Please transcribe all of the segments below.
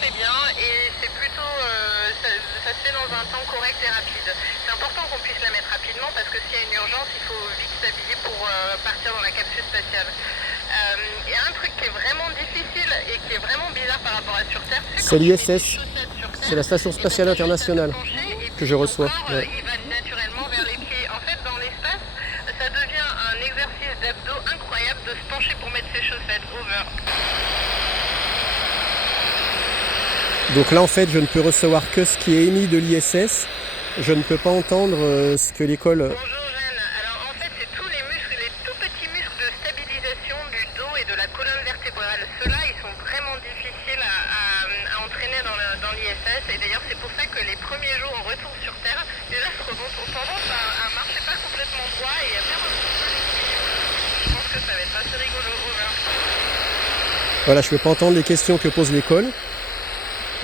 fait bien et c'est plutôt, ça se fait dans un temps correct et rapide. C'est important qu'on puisse la mettre rapidement parce que s'il y a une urgence, il faut vite s'habiller pour partir dans la capsule spatiale. Il y a un truc qui est vraiment difficile et qui est vraiment bizarre par rapport à sur Terre, c'est l'ISS, c'est la Station Spatiale Internationale que je reçois. Ouais. Il va naturellement vers les pieds. En fait, dans l'espace, ça devient un exercice d'abdos incroyable de se pencher pour mettre ses chaussettes. Over. Donc là en fait je ne peux recevoir que ce qui est émis de l'ISS. Je ne peux pas entendre ce que l'école... Bonjour Jeanne. Alors en fait c'est tous les muscles, les tout petits muscles de stabilisation du dos et de la colonne vertébrale. Ceux-là ils sont vraiment difficiles à entraîner dans l'ISS et d'ailleurs c'est pour ça que les premiers jours en retour sur Terre, déjà se remontent ont tendance à marcher pas complètement droit et à faire un petit peu l'équilibre. Je pense que ça va être assez rigolo. Over. Voilà, je ne peux pas entendre les questions que pose l'école.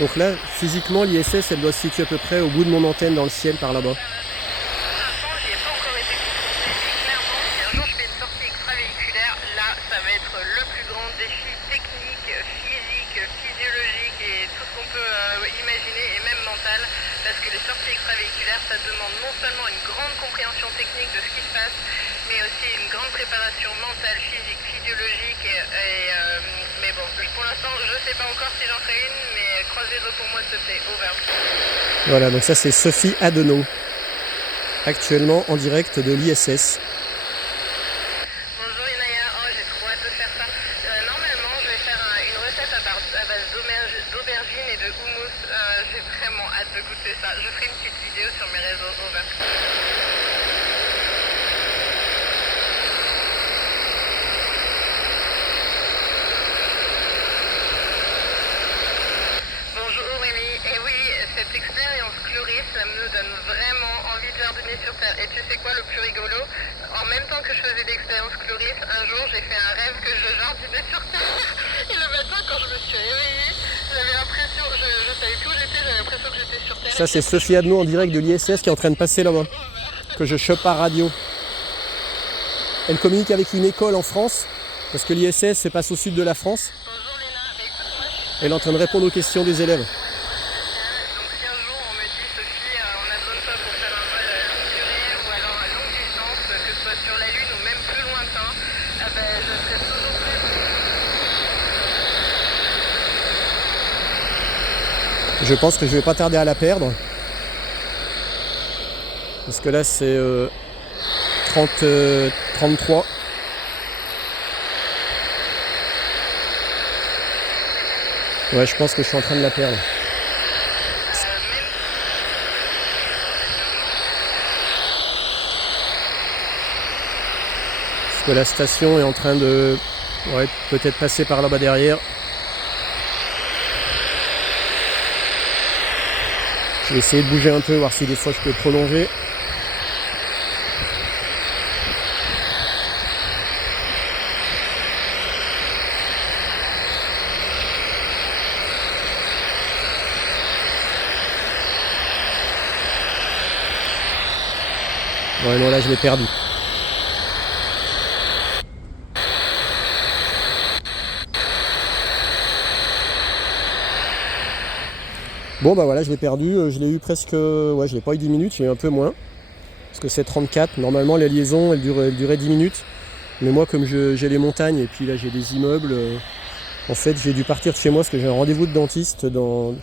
Donc là, physiquement, l'ISS, elle doit se situer à peu près au bout de mon antenne dans le ciel par là-bas. Pour l'instant, j'y ai pas encore été confrontée, mais clairement, si un jour je fais une sortie extravéhiculaire, là, ça va être le plus grand défi technique, physique, physiologique et tout ce qu'on peut imaginer, et même mental, parce que les sorties extravéhiculaires, ça demande non seulement une grande compréhension technique de ce qui se passe, mais aussi une grande préparation mentale, physique, physiologique, mais bon, pour l'instant, je sais pas encore si j'en ferai une, mais croisez les doigts pour moi, s'il te plaît. Over. Voilà, donc ça c'est Sophie Adenau, actuellement en direct de l'ISS. Bonjour Inaya, oh j'ai trop hâte de faire ça. Normalement je vais faire une recette à base d'aubergines et de houmous. J'ai vraiment hâte de goûter ça. Je ferai une petite vidéo sur mes réseaux. Over. Bonjour Rémi, et oui, cette expérience Chloris, ça me donne vraiment envie de jardiner sur Terre. Et tu sais quoi le plus rigolo? En même temps que je faisais l'expérience Chloris, un jour j'ai fait un rêve que je jardinais sur Terre. Et le matin quand je me suis réveillée, j'avais l'impression, je savais plus où j'étais, j'avais l'impression que j'étais sur Terre. Ça c'est Sophie Adenau en direct de l'ISS qui est en train de passer là-bas, que je chope par radio. Elle communique avec une école en France, parce que l'ISS se passe au sud de la France. Bonjour Léna, écoute-moi, je suis... Elle est en train de répondre aux questions des élèves. Donc si un jour on me dit Sophie, on a besoin de toi pour faire un vol longue durée ou alors à longue distance, que ce soit sur la Lune ou même plus lointain, ben, je serai toujours prête. Je pense que je vais pas tarder à la perdre. Parce que là c'est 33. Ouais, je pense que je suis en train de la perdre. Parce que la station est en train de... Ouais, peut-être passer par là-bas derrière. Je vais essayer de bouger un peu, voir si des fois je peux prolonger. Ouais, non, là je l'ai perdu. Bon bah voilà, je l'ai perdu, je l'ai eu presque... Ouais, je l'ai pas eu 10 minutes, j'ai eu un peu moins. Parce que c'est 34, normalement la liaison elle durait 10 minutes. Mais moi comme j'ai les montagnes et puis là j'ai des immeubles, en fait j'ai dû partir de chez moi parce que j'ai un rendez-vous de dentiste dans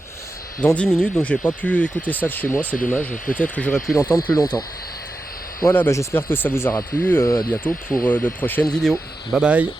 10 minutes. Donc j'ai pas pu écouter ça de chez moi, c'est dommage. Peut-être que j'aurais pu l'entendre plus longtemps. Voilà, bah, j'espère que ça vous aura plu. À bientôt pour de prochaines vidéos. Bye bye.